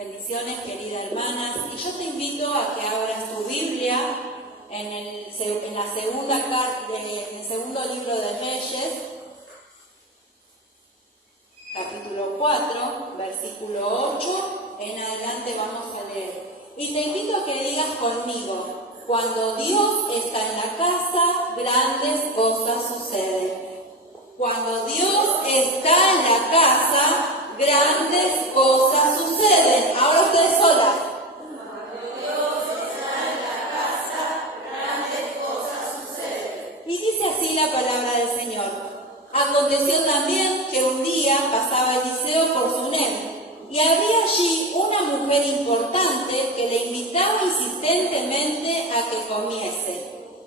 Bendiciones, queridas hermanas, y yo te invito a que abras tu Biblia en el segundo libro de Reyes, capítulo 4, versículo 8, en adelante vamos a leer. Y te invito a que digas conmigo: cuando Dios está en la casa, grandes cosas suceden. Cuando Dios está en la casa, grandes cosas suceden. Ahora ustedes solas. Cuando Dios está en la casa, grandes cosas suceden. Y dice así la palabra del Señor. Aconteció también que un día pasaba Eliseo por Sunem, y había allí una mujer importante que le invitaba insistentemente a que comiese.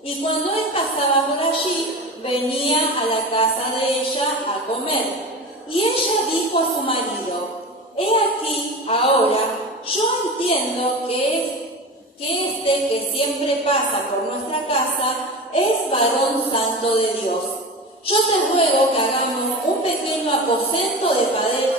Y cuando él pasaba por allí, venía a la casa de ella a comer. Y ella dijo a su marido: he aquí, ahora, yo entiendo que este que siempre pasa por nuestra casa es varón santo de Dios. Yo te ruego que hagamos un pequeño aposento de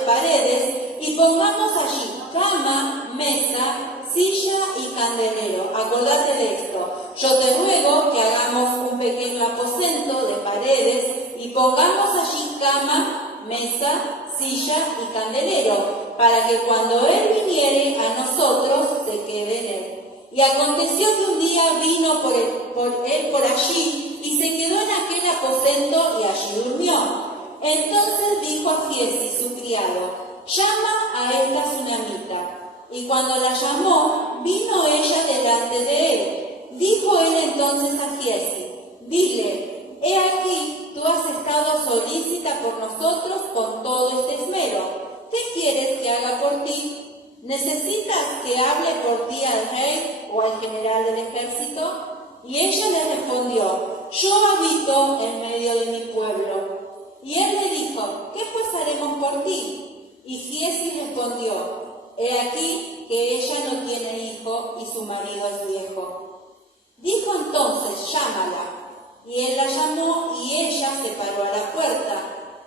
paredes y pongamos allí cama, mesa, silla y candelero. Acordate de esto. Yo te ruego que hagamos un pequeño aposento de paredes y pongamos allí cama, mesa, silla y candelero, para que cuando él viniere a nosotros se quede en él. Y aconteció que un día vino por allí y se quedó en aquel aposento y allí durmió. Entonces dijo a Giezi, su criado: llama a esta sunamita. Y cuando la llamó, vino ella delante de él. Dijo él entonces a Giezi: dile, he aquí, tú has estado solícita por nosotros con todo este esmero. ¿Qué quieres que haga por ti? ¿Necesitas que hable por ti al rey o al general del ejército? Y ella le respondió: yo habito en medio de mi pueblo. Y él le dijo: ¿qué pues haremos por ti? Y Giezi respondió: he aquí que ella no tiene hijo y su marido es viejo. Dijo entonces: llámala. Y él la llamó y ella se paró a la puerta.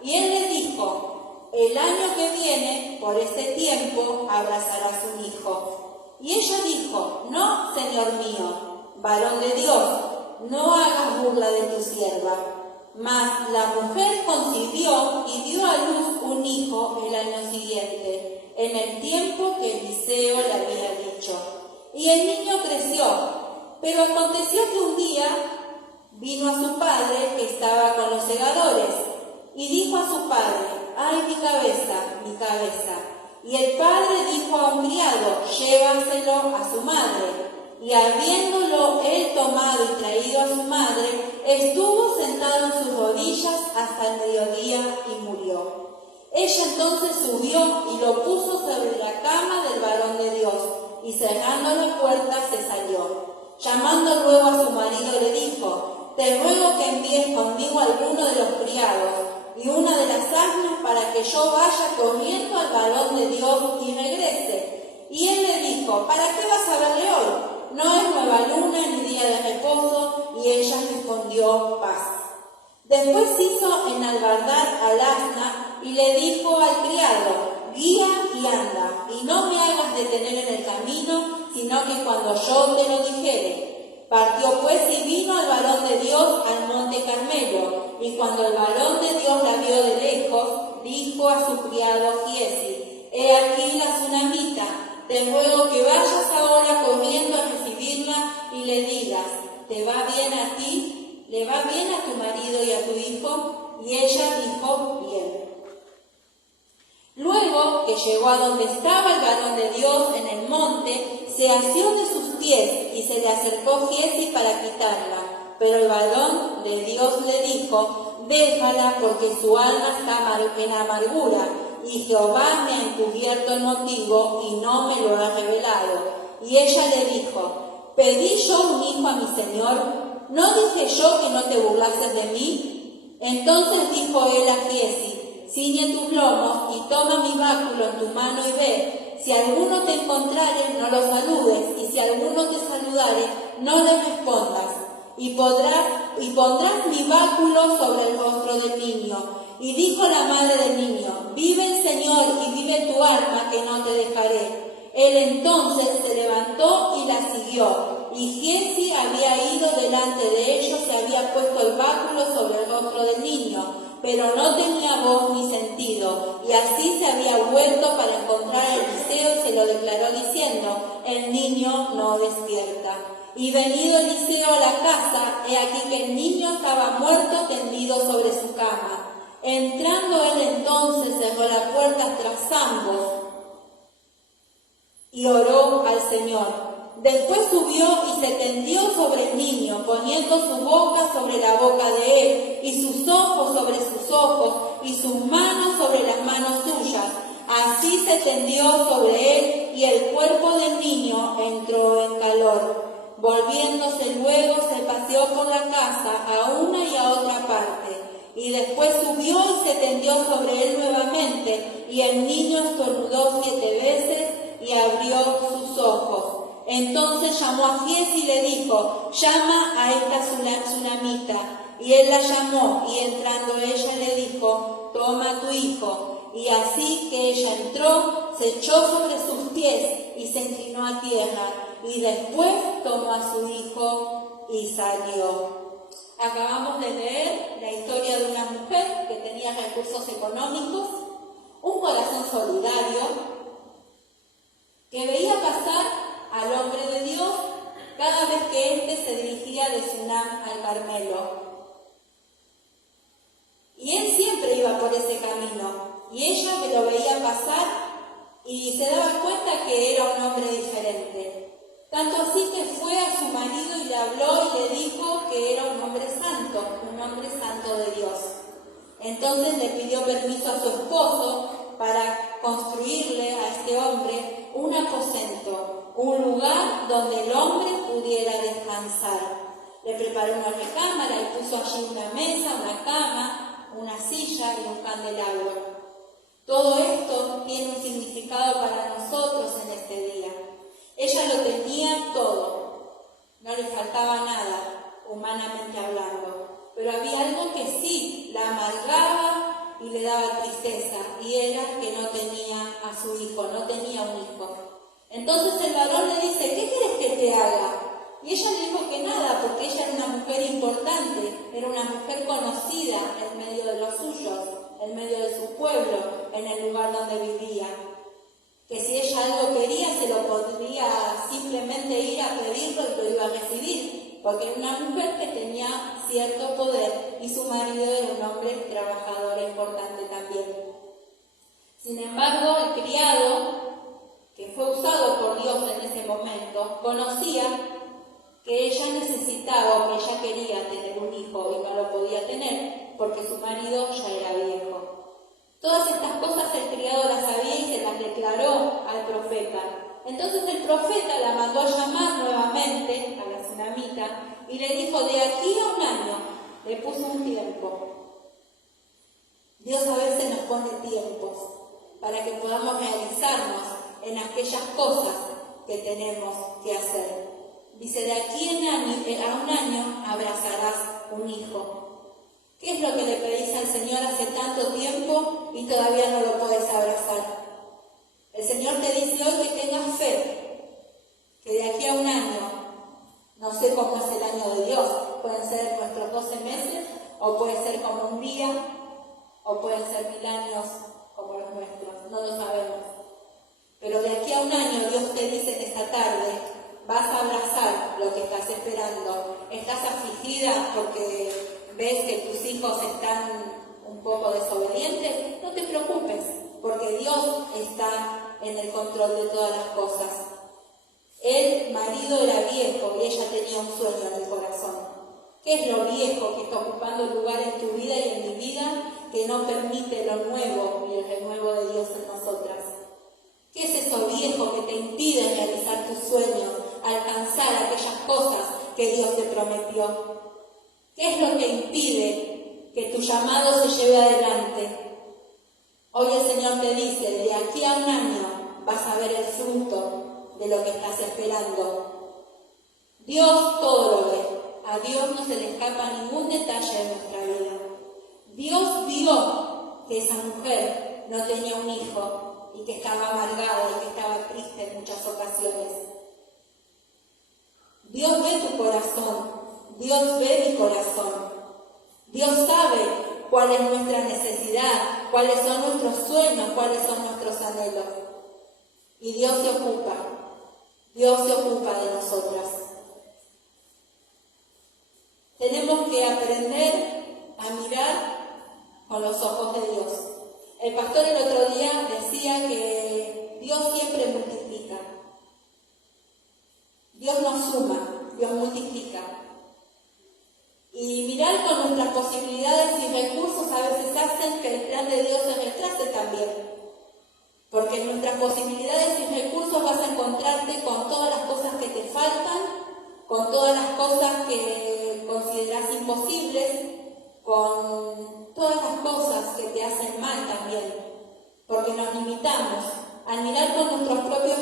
Y él le dijo: el año que viene, por este tiempo, abrazarás un hijo. Y ella dijo: no, señor mío, varón de Dios, no hagas burla de tu sierva. Mas la mujer concibió y dio a luz un hijo el año siguiente, en el tiempo que Eliseo le había dicho. Y el niño creció, pero aconteció que un día vino a su padre, que estaba con los segadores, y dijo a su padre: ¡ay, mi cabeza, mi cabeza! Y el padre dijo a un criado: llévaselo a su madre. Y habiéndolo él tomado y traído a su madre, estuvo sentado en sus rodillas hasta el mediodía y murió. Ella entonces subió y lo puso sobre la cama del varón de Dios, y cerrando la puerta se salió. Llamando luego a su marido le dijo: te ruego que envíes conmigo a alguno de los criados y una de las asnas para que yo vaya corriendo al varón de Dios y regrese. Y él le dijo: ¿para qué vas a verle hoy? No es nueva luna ni día de reposo. Y ella respondió: paz. Después hizo enalbardar al asna y le dijo al criado: guía y anda, y no me hagas detener en el camino, sino que cuando yo te lo dijere. Partió pues y vino al varón de Dios al monte Carmelo, y cuando el varón de Dios la vio de lejos, dijo a su criado Giezi: he aquí la sunamita, te ruego que vayas ahora corriendo a recibirla y le digas: ¿te va bien a ti? ¿Le va bien a tu marido y a tu hijo? Y ella dijo: bien. Luego que llegó a donde estaba el varón de Dios en el monte, se asió de sus pies y se le acercó Giezi para quitarla. Pero el varón de Dios le dijo: déjala, porque su alma está en amargura, y Jehová me ha encubierto el motivo y no me lo ha revelado. Y ella le dijo: pedí yo un hijo a mi señor, ¿no dije yo que no te burlases de mí? Entonces dijo él a Giezi: ciñe tus lomos y toma mi báculo en tu mano y ve. Si alguno te encontrare, no lo saludes, y si alguno te saludare, no le respondas. Y pondrás mi báculo sobre el rostro del niño. Y dijo la madre del niño: vive el Señor y vive tu alma, que no te dejaré. Él entonces se levantó y la siguió, y Giezi había ido delante de ellos y había puesto el báculo sobre el rostro del niño, pero no tenía voz ni sentido, y así se había vuelto para encontrar a Eliseo y se lo declaró diciendo: el niño no despierta. Y venido Eliseo a la casa, he aquí que el niño estaba muerto tendido sobre su cama. Entrando él entonces cerró la puerta tras ambos y oró al Señor. Después subió y se tendió sobre el niño, poniendo su boca sobre la boca de él, y sus ojos sobre sus ojos, y sus manos sobre las manos suyas. Así se tendió sobre él, y el cuerpo del niño entró en calor. Volviéndose luego, se paseó por la casa a una y a otra parte, y después subió y se tendió sobre él nuevamente, y el niño estornudó 7 veces y abrió sus ojos. Entonces llamó a Giezi y le dijo: llama a esta tsunamita. Y él la llamó, y entrando ella le dijo: toma a tu hijo. Y así que ella entró, se echó sobre sus pies y se inclinó a tierra, y después tomó a su hijo y salió. Acabamos de leer la historia de una mujer que tenía recursos económicos, un corazón solidario, que veía pasar al hombre de Dios cada vez que éste se dirigía de Sunam al Carmelo. Y él siempre iba por ese camino, y ella que lo veía pasar y se daba cuenta que era un hombre diferente. Tanto así que fue a su marido y le habló y le dijo que era un hombre santo de Dios. Entonces le pidió permiso a su esposo para construirle a este hombre un aposento, un lugar donde el hombre pudiera descansar. Le preparó una recámara y puso allí una mesa, una cama, una silla y un candelabro. Todo esto tiene un significado para nosotros en este día. Ella lo tenía todo, no le faltaba nada, humanamente hablando, pero había algo que sí la amargaba y le daba tristeza, y era que no tenía a su hijo, no tenía un hijo. Entonces el varón le dice: ¿qué quieres que te haga? Y ella le dijo que nada, porque ella era una mujer importante, era una mujer conocida en medio de los suyos, en medio de su pueblo, en el lugar donde vivía. Que si ella algo quería, se lo podría simplemente ir a pedirlo y lo iba a recibir, porque era una mujer que tenía cierto poder y su marido era un hombre trabajador importante también. Sin embargo, el criado, que fue usado por Dios en ese momento, conocía que ella necesitaba o que ella quería tener un hijo y no lo podía tener porque su marido ya era viejo. Todas estas cosas el criado las sabía y se las declaró al profeta. Entonces el profeta la mandó a llamar nuevamente a la tsunamita y le dijo: de aquí a un año, le puso un tiempo. Dios a veces nos pone tiempos para que podamos realizarnos en aquellas cosas que tenemos que hacer. Dice: de aquí a un año abrazarás un hijo. ¿Qué es lo que le pedís al Señor hace tanto tiempo y todavía no lo podés abrazar? El Señor te dice hoy que tengas fe, que de aquí a un año, no sé cómo es el año de Dios, pueden ser nuestros 12 meses, o puede ser como un día, o pueden ser 1000 años como los nuestros, no lo sabemos. Pero de aquí a un año Dios te dice en esta tarde: vas a abrazar lo que estás esperando. Estás afligida porque ves que tus hijos están un poco desobedientes, no te preocupes, porque Dios está en el control de todas las cosas. El marido era viejo y ella tenía un sueño en el corazón. ¿Qué es lo viejo que está ocupando lugar en tu vida y en mi vida que no permite lo nuevo y el renuevo de Dios en nosotras? ¿Qué es eso viejo que te impide realizar tus sueños, alcanzar aquellas cosas que Dios te prometió? ¿Qué es lo que impide que tu llamado se lleve adelante? Hoy el Señor te dice: de aquí a un año vas a ver el fruto de lo que estás esperando. Dios todo lo ve. A Dios no se le escapa ningún detalle de nuestra vida. Dios vio que esa mujer no tenía un hijo y que estaba amargada y que estaba triste en muchas corazón. Dios ve mi corazón. Dios sabe cuál es nuestra necesidad, cuáles son nuestros sueños, cuáles son nuestros anhelos. Y Dios se ocupa de nosotras. Tenemos que aprender a mirar con los ojos de Dios. El pastor el otro día decía que Dios siempre multiplica. Dios nos suma, Dios multiplica. Y mirar con nuestras posibilidades y recursos a veces hacen que el plan de Dios se retrase también. Porque en nuestras posibilidades y recursos vas a encontrarte con todas las cosas que te faltan, con todas las cosas que consideras imposibles, con todas las cosas que te hacen mal también. Porque nos limitamos. Al mirar con nuestros propios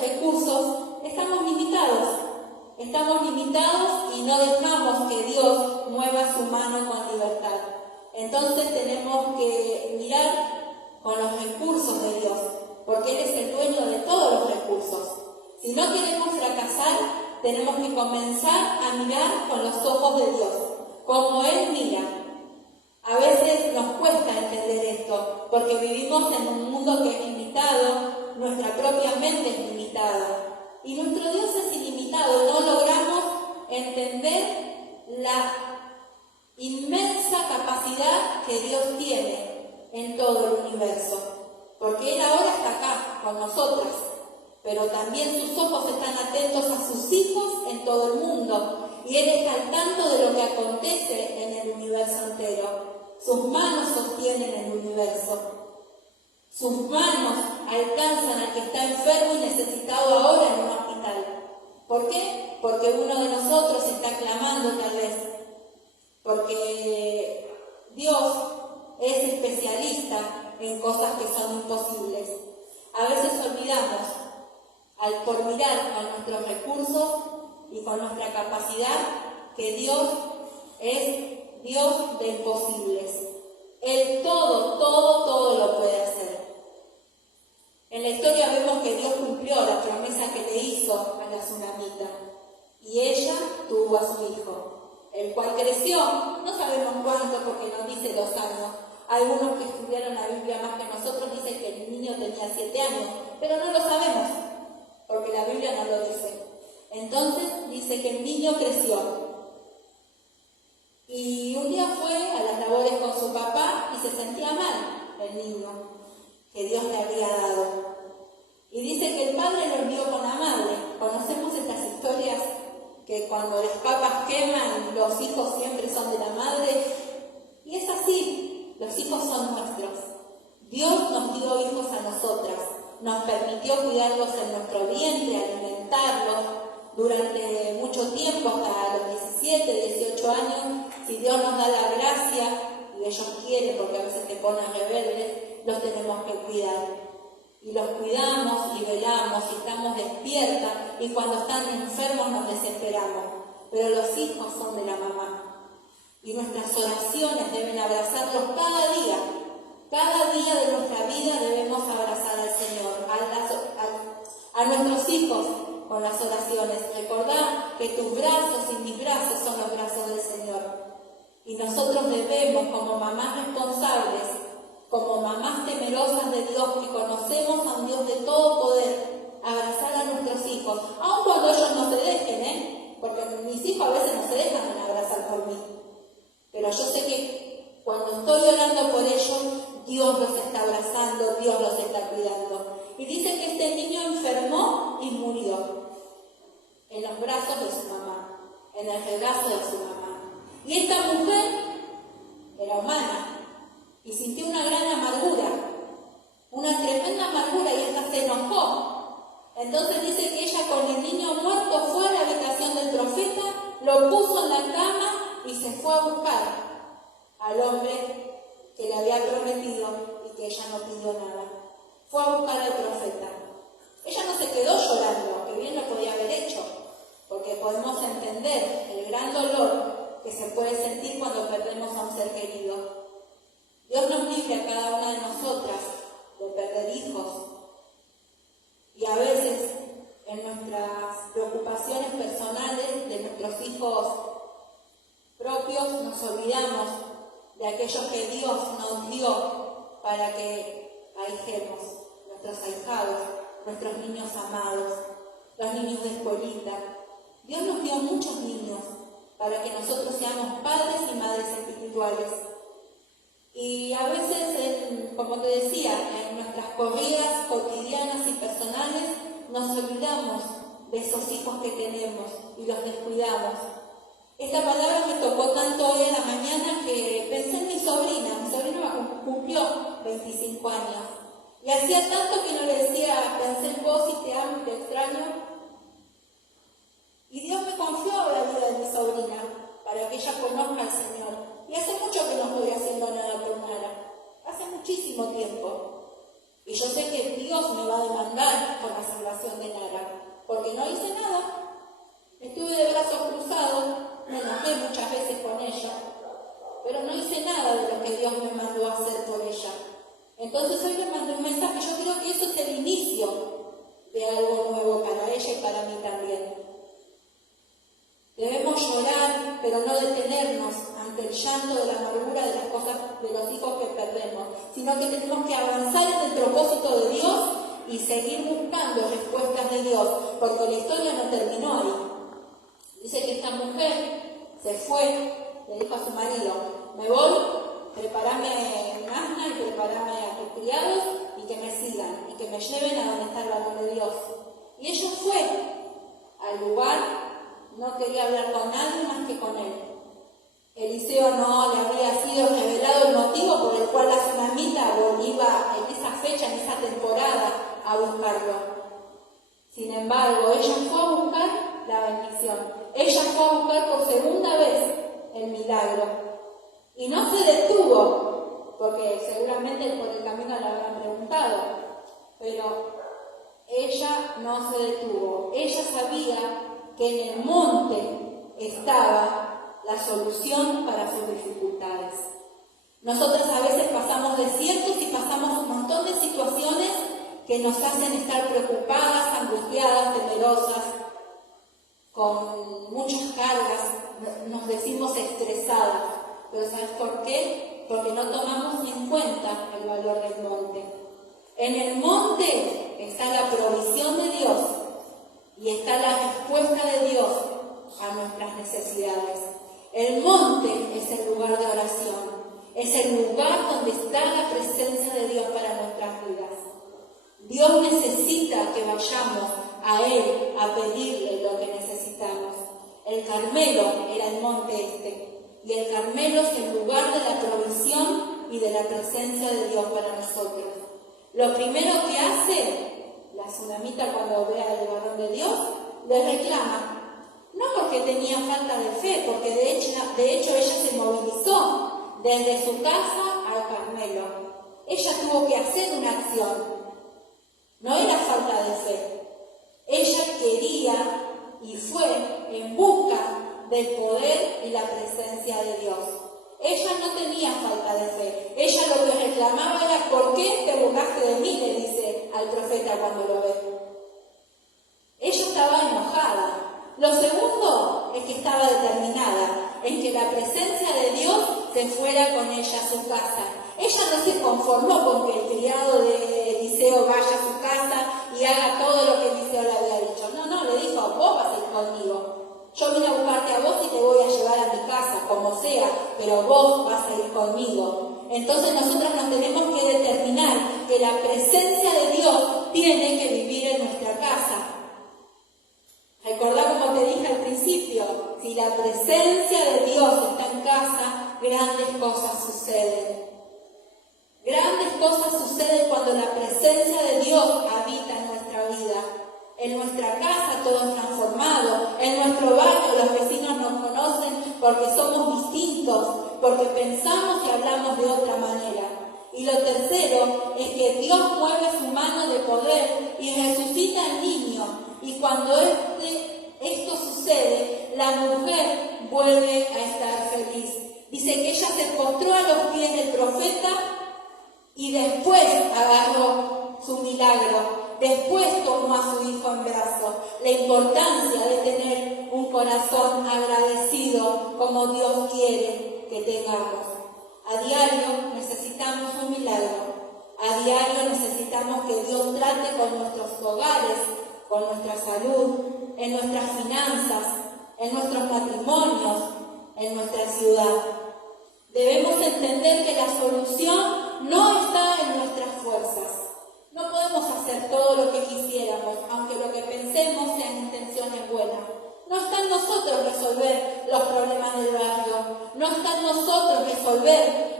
recursos, estamos limitados. Estamos limitados y no dejamos que Dios mueva su mano con libertad. Entonces tenemos que mirar con los recursos de Dios, porque Él es el dueño de todos los recursos. Si no queremos fracasar, tenemos que comenzar a mirar con los ojos de Dios, como Él mira. A veces nos cuesta entender esto, porque vivimos en un mundo que es limitado, nuestra propia mente es limitada. Y nuestro Dios es ilimitado, no logramos entender la inmensa capacidad que Dios tiene en todo el universo. Porque Él ahora está acá con nosotras, pero también sus ojos están atentos a sus hijos en todo el mundo. Y Él está al tanto de lo que acontece en el universo entero. Sus manos sostienen el universo. Sus manos alcanzan al que está enfermo y necesitado ahora en un hospital. ¿Por qué? Porque uno de nosotros está clamando tal vez. Porque Dios es especialista en cosas que son imposibles. A veces olvidamos, por mirar con nuestros recursos y con nuestra capacidad, que Dios es Dios de imposibles. Él todo lo puede hacer. En la historia vemos que Dios cumplió la promesa que le hizo a la tsunamita y ella tuvo a su hijo, el cual creció, no sabemos cuánto porque nos dice 2 años. Algunos que estudiaron la Biblia más que nosotros dicen que el niño tenía 7 años, pero no lo sabemos porque la Biblia no lo dice. Entonces dice que el niño creció y un día fue a las labores con su papá y se sentía mal el niño que Dios le había dado. Y dice que el padre lo envió con la madre. Conocemos estas historias que cuando las papas queman, los hijos siempre son de la madre. Y es así, los hijos son nuestros. Dios nos dio hijos a nosotras. Nos permitió cuidarlos en nuestro vientre, alimentarlos durante mucho tiempo, hasta los 17, 18 años. Si Dios nos da la gracia, y ellos quieren, porque a veces te ponen rebeldes, los tenemos que cuidar. Y los cuidamos y velamos y estamos despiertas y cuando están enfermos nos desesperamos. Pero los hijos son de la mamá. Y nuestras oraciones deben abrazarlos cada día. Cada día de nuestra vida debemos abrazar al Señor, a nuestros hijos con las oraciones. Recordar que tus brazos y mis brazos son los brazos del Señor. Y nosotros debemos, como mamás responsables, como mamás temerosas de Dios, que conocemos a un Dios de todo poder, abrazar a nuestros hijos, aun cuando ellos no se dejen, porque mis hijos a veces no se dejan abrazar por mí. Pero yo sé que cuando estoy orando por ellos, Dios los está abrazando, Dios los está cuidando. Y dice que este niño enfermó y murió en los brazos de su mamá, en el regazo de su mamá. Y esta mujer era humana y sintió una gran amargura, una tremenda amargura, y esta se enojó. Entonces dice que ella con el niño muerto fue a la habitación del profeta, lo puso en la cama y se fue a buscar al hombre que le había prometido y que ella no pidió nada. Fue a buscar al profeta. Ella no se quedó llorando, que bien lo podía haber hecho, porque podemos entender el gran dolor que se puede sentir cuando perdemos a un ser querido. Dios nos libre a cada una de nosotras de perder hijos. Y a veces en en nuestras preocupaciones personales de nuestros hijos propios, nos olvidamos de aquellos que Dios nos dio para que ahijemos, nuestros ahijados, nuestros niños amados, los niños de escuelita. Dios nos dio muchos niños para que nosotros seamos padres y madres espirituales. Y a veces, como te decía, en nuestras corridas cotidianas y personales nos olvidamos de esos hijos que tenemos y los descuidamos. Esta palabra me tocó tanto hoy en la mañana que pensé en mi sobrina. Mi sobrina cumplió 25 años. Y hacía tanto que no le decía, pensé en vos y te amo y te extraño. Y Dios me confió la vida de mi sobrina para que ella conozca al Señor. Y hace mucho que no estoy haciendo nada por Nara. Hace muchísimo tiempo. Y yo sé que Dios me va a demandar por la salvación de Nara. Porque no hice nada. Estuve de brazos cruzados. Me enojé muchas veces con ella. Pero no hice nada de lo que Dios me mandó a hacer por ella. Entonces hoy le mandé un mensaje. Yo creo que eso es el inicio de algo nuevo para ella y para mí también. Debemos llorar, pero no detenernos ante el llanto de la amargura de las cosas, de los hijos que perdemos, sino que tenemos que avanzar en el propósito de Dios y seguir buscando respuestas de Dios, porque la historia no terminó ahí. Dice que esta mujer se fue, le dijo a su marido, me voy, prepárame un asna y prepárame a tus criados y que me sigan y que me lleven a donde está el varón de Dios. Y ella fue al lugar. No quería hablar con nadie más que con él. Eliseo no le había sido revelado el motivo por el cual la tsunamita iba en esa fecha, en esa temporada, a buscarlo. Sin embargo, ella fue a buscar la bendición. Ella fue a buscar por segunda vez el milagro. Y no se detuvo, porque seguramente por el camino le habrán preguntado, pero ella no se detuvo. Ella sabía que en el monte estaba la solución para sus dificultades. Nosotros a veces pasamos desiertos y pasamos un montón de situaciones que nos hacen estar preocupadas, angustiadas, temerosas, con muchas cargas, nos decimos estresadas. Pero ¿sabes por qué? Porque no tomamos en cuenta el valor del monte. En el monte está la provisión de Dios. Y está la respuesta de Dios a nuestras necesidades. El monte es el lugar de oración. Es el lugar donde está la presencia de Dios para nuestras vidas. Dios necesita que vayamos a Él a pedirle lo que necesitamos. El Carmelo era el monte este. Y el Carmelo es el lugar de la provisión y de la presencia de Dios para nosotros. Lo primero que hace la tsunamita cuando ve al varón de Dios, le reclama. No porque tenía falta de fe, porque de hecho ella se movilizó desde su casa al Carmelo. Ella tuvo que hacer una acción. No era falta de fe. Ella quería y fue en busca del poder y la presencia de Dios. Ella no tenía falta de fe. Ella lo que reclamaba era, ¿por qué te burlaste de mí?, le dice al profeta cuando lo ve. Ella estaba enojada. Lo segundo es que estaba determinada en que la presencia de Dios se fuera con ella a su casa. Ella no se conformó con que el criado de Eliseo vaya a su casa y haga todo lo que Eliseo le había dicho. No, le dijo, vos vas a ir conmigo. Yo vine a buscarte a vos y te voy a llevar a mi casa, como sea, pero vos vas a ir conmigo. Entonces nosotros nos tenemos que determinar que la presencia de Dios tiene que vivir en nuestra casa. Recordá como te dije al principio, si la presencia de Dios está en casa, grandes cosas suceden. Grandes cosas suceden cuando la presencia de Dios habita en nuestra vida. En nuestra casa todo es transformado, en nuestro barrio los vecinos nos conocen porque somos distintos, porque pensamos y hablamos de otra manera. Y lo tercero es que Dios mueve su mano de poder y resucita al niño. Y cuando esto sucede, la mujer vuelve a estar feliz. Dice que ella se postró a los pies del profeta y después agarró su milagro. Después tomó a su hijo en brazos. La importancia de tener un corazón agradecido como Dios quiere que tengamos. A diario necesitamos un milagro. A diario necesitamos que Dios trate con nuestros hogares, con nuestra salud, en nuestras finanzas, en nuestros matrimonios, en nuestra ciudad. Debemos entender que la solución no está en nuestras fuerzas. No podemos hacer todo lo que quisiéramos, aunque lo que pensemos sean intenciones buenas. No está en nosotros resolver los problemas del barrio. No está en nosotros resolver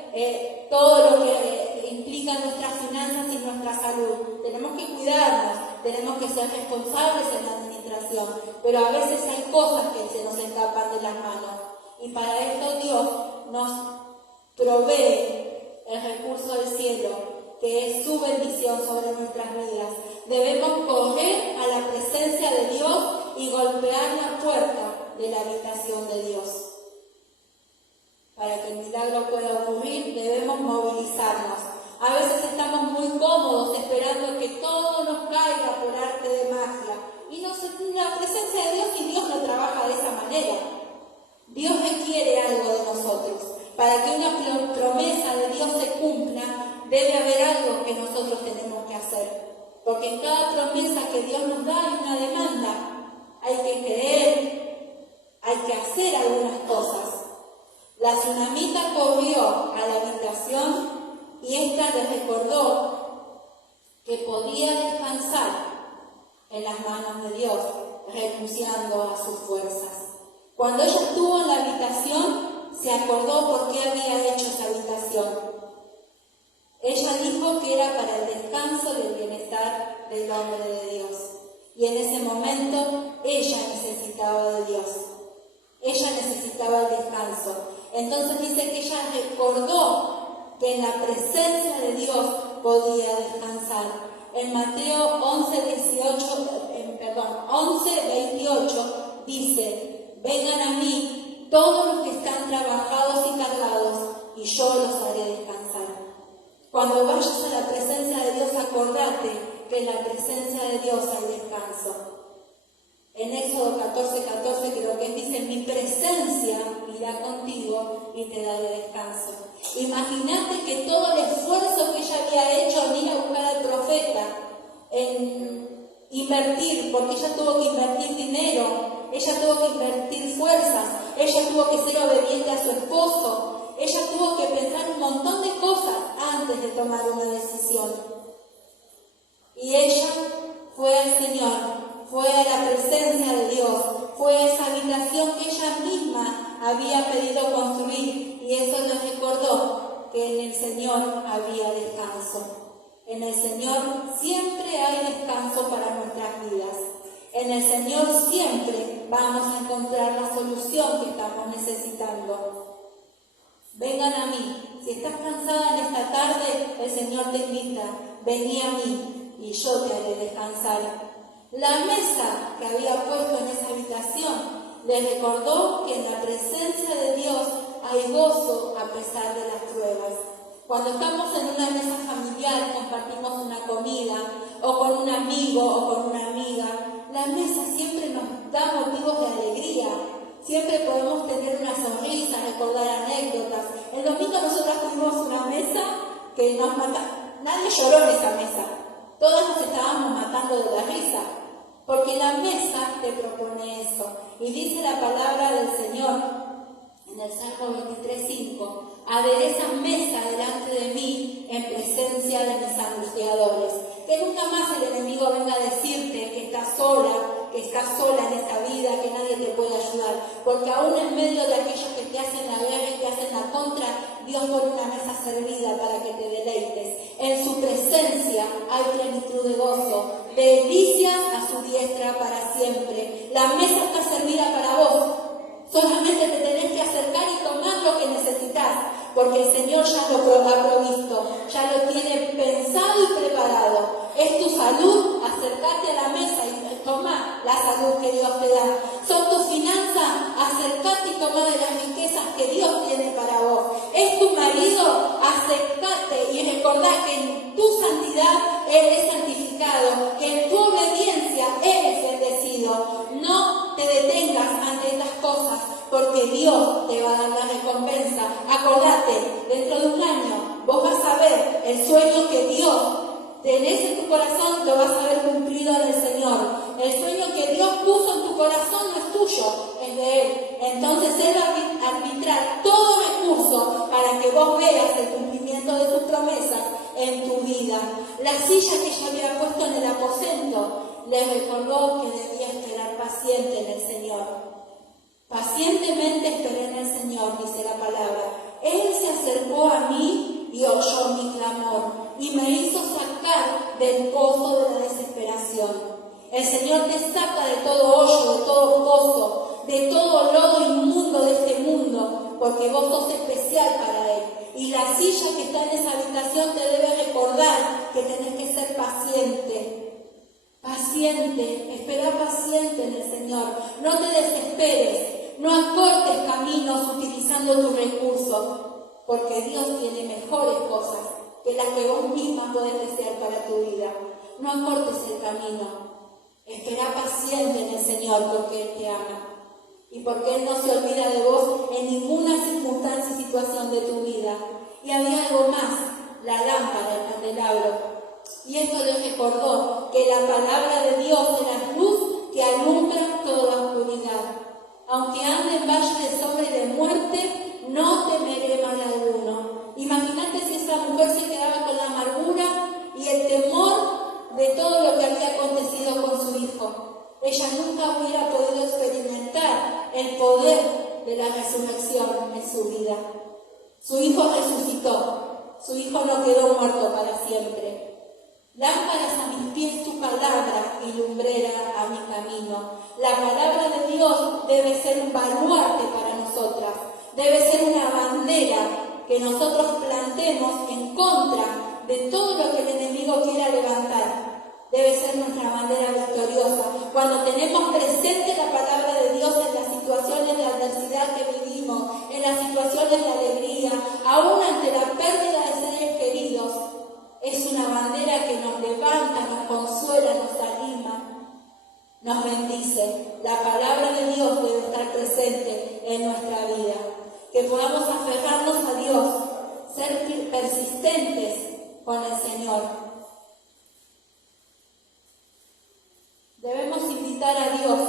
todo lo que implica nuestras finanzas y nuestra salud. Tenemos que cuidarnos, tenemos que ser responsables en la administración, pero a veces hay cosas que se nos escapan de las manos. Y para esto Dios nos provee el recurso del cielo, que es su bendición sobre nuestras vidas. Debemos correr a la presencia de Dios y golpear la puerta de la habitación de Dios. Para que el milagro pueda ocurrir, debemos movilizarnos. A veces estamos muy cómodos esperando que todo nos caiga por arte de magia. Y la presencia de Dios y Dios no trabaja de esa manera. Dios requiere algo de nosotros. Para que una promesa de Dios se cumpla, debe haber algo que nosotros tenemos que hacer. Porque en cada promesa que Dios nos da hay una demanda. Hay que creer, hay que hacer algunas cosas. La tsunamita corrió a la habitación y ésta le recordó que podía descansar en las manos de Dios, renunciando a sus fuerzas. Cuando ella estuvo en la habitación, se acordó por qué había hecho esa habitación. Ella dijo que era para el descanso y el bienestar del hombre de Dios. Y en ese momento ella necesitaba de Dios. Ella necesitaba el descanso. Entonces dice que ella recordó que en la presencia de Dios podía descansar. En Mateo 11:28 dice: vengan a mí todos los que están trabajados y cargados, y yo los haré descansar. Cuando vayas a la presencia de Dios, acordate que en la presencia de Dios hay descanso. En Éxodo 14:14 creo que dice: mi presencia irá contigo y te daré descanso. Imagínate que todo el esfuerzo que ella había hecho en ir a buscar al profeta, en invertir, porque ella tuvo que invertir dinero, ella tuvo que invertir fuerzas, ella tuvo que ser obediente a su esposo, ella tuvo que pensar un montón de cosas antes de tomar una decisión. Y ella fue al Señor. Fue a la presencia de Dios, fue a esa habitación que ella misma había pedido construir, y eso le recordó que en el Señor había descanso. En el Señor siempre hay descanso para nuestras vidas. En el Señor siempre vamos a encontrar la solución que estamos necesitando. Vengan a mí. Si estás cansada en esta tarde, el Señor te invita: vení a mí y yo te haré descansar. La mesa que había puesto en esa habitación le recordó que en la presencia de Dios hay gozo a pesar de las pruebas. Cuando estamos en una mesa familiar, compartimos una comida, o con un amigo o con una amiga, la mesa siempre nos da motivos de alegría. Siempre podemos tener una sonrisa, recordar anécdotas. El domingo nosotras tuvimos una mesa que nos mata. Nadie lloró en esa mesa. Todos nos estábamos matando de la risa, porque la mesa te propone eso. Y dice la palabra del Señor en el Salmo 23:5: adereza mesa delante de mí en presencia de mis angustiadores. Que nunca más el enemigo venga a decirte que estás sola en esta vida, que nadie te puede ayudar. Porque aún en medio de aquellos que te hacen la guerra y te hacen la contra, Dios pone una mesa servida para que te deleites. En su presencia hay plenitud de gozo, delicias a su diestra para siempre. La mesa está servida para vos. Solamente te tenés que acercar y tomar lo que necesitas, porque el Señor ya lo ha provisto, ya lo tiene pensado y preparado. Es tu salud, acércate a la mesa y toma la salud que Dios te da. Son tus finanzas, acércate y toma de las riquezas que Dios tiene para vos. Es tu marido, acércate y recordá que en tu santidad Él es santificado, que en tu obediencia cosas, porque Dios te va a dar la recompensa. Acordate, dentro de un año vos vas a ver el sueño que Dios tenés en tu corazón, lo vas a ver cumplido en el Señor. El sueño que Dios puso en tu corazón no es tuyo, es de Él. Entonces Él va a arbitrar todo recurso para que vos veas el cumplimiento de sus promesas en tu vida. La silla que ella había puesto en el aposento le recordó que debía esperar paciente en el Señor. Pacientemente esperé en el Señor, dice la palabra. Él se acercó a mí y oyó mi clamor y me hizo sacar del pozo de la desesperación. El Señor te saca de todo hoyo, de todo pozo, de todo lodo inmundo de este mundo, porque vos sos especial para Él. Y la silla que está en esa habitación te debe recordar que tenés que ser paciente. Paciente, espera paciente en el Señor. No te desesperes, no acortes caminos utilizando tus recursos, porque Dios tiene mejores cosas que las que vos misma podés desear para tu vida. No acortes el camino. Espera paciente en el Señor porque Él te ama y porque Él no se olvida de vos en ninguna circunstancia y situación de tu vida. Y había algo más, la lámpara, el candelabro. Y esto les recordó que la palabra de Dios es la luz que alumbra toda la oscuridad. Aunque ande en valle de sombra y de muerte, no temeré mal alguno. Imagínate si esa mujer se quedaba con la amargura y el temor de todo lo que había acontecido con su hijo. Ella nunca hubiera podido experimentar el poder de la resurrección en su vida. Su hijo resucitó, su hijo no quedó muerto para siempre. Lámparas a mis pies tu palabra y lumbrera a mi camino. La palabra de Dios debe ser un baluarte para nosotras, debe ser una bandera que nosotros plantemos en contra de todo lo que el enemigo quiera levantar. Debe ser nuestra bandera victoriosa. Cuando tenemos presente la palabra de Dios en las situaciones de adversidad que vivimos, en las situaciones de alegría, aún ante la pérdida de seres queridos, es una bandera que nos levanta, nos consuela, nos anima, nos bendice. La palabra de Dios debe estar presente en nuestra vida. Que podamos aferrarnos a Dios, ser persistentes con el Señor. Debemos invitar a Dios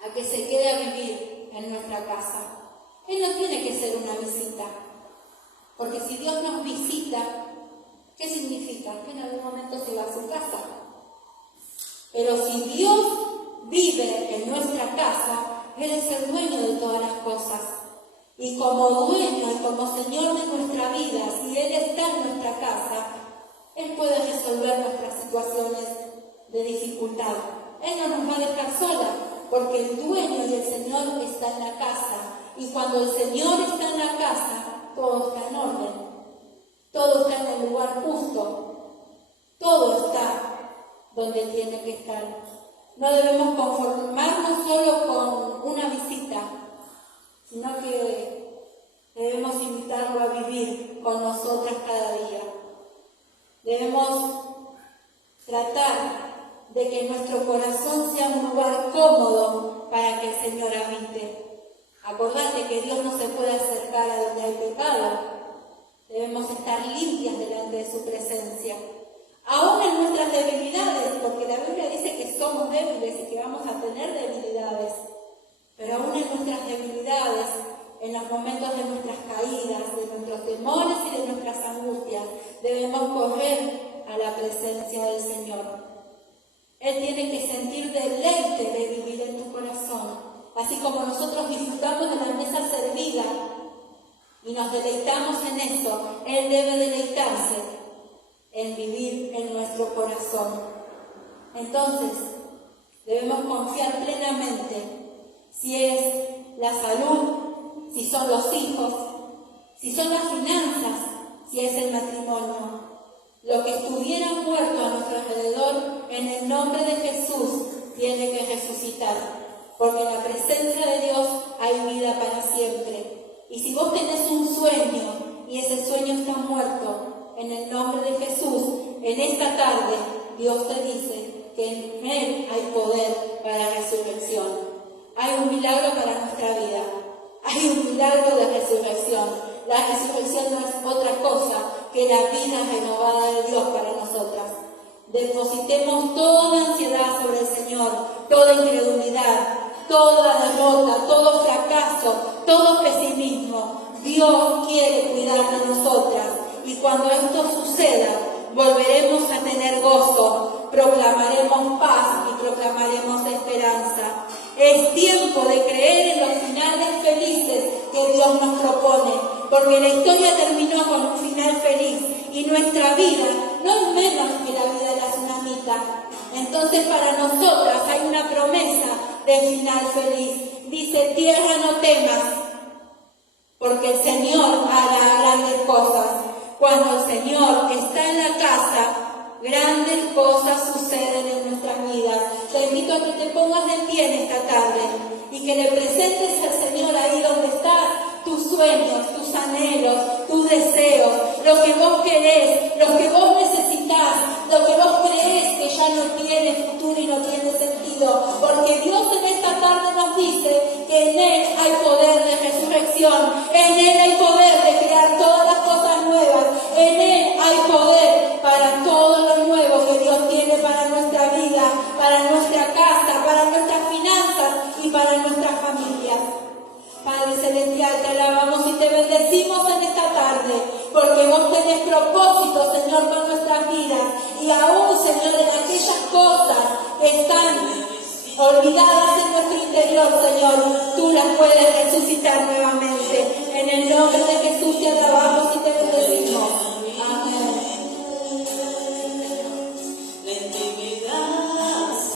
a que se quede a vivir en nuestra casa. Él no tiene que ser una visita, porque si Dios nos visita, ¿qué significa? Que en algún momento se va a su casa. Pero si Dios vive en nuestra casa, Él es el dueño de todas las cosas. Y como dueño y como Señor de nuestra vida, si Él está en nuestra casa, Él puede resolver nuestras situaciones de dificultad. Él no nos va a dejar sola, porque el dueño y el Señor está en la casa. Y cuando el Señor está en la casa, todo está en orden. Todo está en el lugar justo. Todo está donde tiene que estar. No debemos conformarnos solo con una visita, sino que debemos invitarlo a vivir con nosotras cada día. Debemos tratar de que nuestro corazón sea un lugar cómodo para que el Señor habite. Acordate que Dios no se puede acercar a donde hay pecado. Debemos estar limpias delante de su presencia. Aún en nuestras debilidades, porque la Biblia dice que somos débiles y que vamos a tener debilidades. Pero aún en nuestras debilidades, en los momentos de nuestras caídas, de nuestros temores y de nuestras angustias, debemos correr a la presencia del Señor. Él tiene que sentir deleite de vivir en tu corazón, así como nosotros disfrutamos de la mesa servida y nos deleitamos en eso. Él debe deleitarse en vivir en nuestro corazón. Entonces, debemos confiar plenamente si es la salud, si son los hijos, si son las finanzas, si es el matrimonio. Lo que estuviera muerto a nuestro alrededor, en el nombre de Jesús, tiene que resucitar. Porque en la presencia de Dios hay vida para siempre. Y si vos tenés un sueño y ese sueño está muerto, en el nombre de Jesús, en esta tarde, Dios te dice que en Él hay poder para la resurrección. Hay un milagro para nuestra vida. Hay un milagro de resurrección. La resurrección no es otra cosa que la vida renovada de Dios para nosotras. Depositemos toda ansiedad sobre el Señor, toda incredulidad, toda derrota, todo fracaso, todo pesimismo. Dios quiere cuidar de nosotras y cuando esto suceda, volveremos a tener gozo, proclamaremos paz y proclamaremos esperanza. Es tiempo de creer en los finales felices que Dios nos propone, porque la historia terminó con un final feliz y nuestra vida no es menos que la vida de la tsunamita. Entonces para nosotras hay una promesa de final feliz. Dice: tierra, no temas, porque el Señor hará grandes cosas. Cuando el Señor está en la casa, grandes cosas suceden en nuestras vidas. Te invito a que te pongas de pie en esta tarde y que le presentes al Señor ahí donde estás tus sueños, tus anhelos, tus deseos, lo que vos querés, lo que vos necesitas, lo que vos creés que ya no tiene futuro y no tiene sentido. Porque Dios en esta tarde nos dice que en Él hay poder de resurrección, en Él hay poder de crear todas las cosas nuevas, en Él hay poder para todo lo nuevo que Dios tiene para nuestra vida, para nuestra casa, para nuestras finanzas y para nuestras familias. Padre Celestial, te alabamos y te bendecimos en esta tarde, porque vos tenés propósitos, Señor, con nuestras vidas. Y aún, Señor, en aquellas cosas que están olvidadas en nuestro interior, Señor, tú las puedes resucitar nuevamente. En el nombre de Jesús te alabamos y te bendecimos.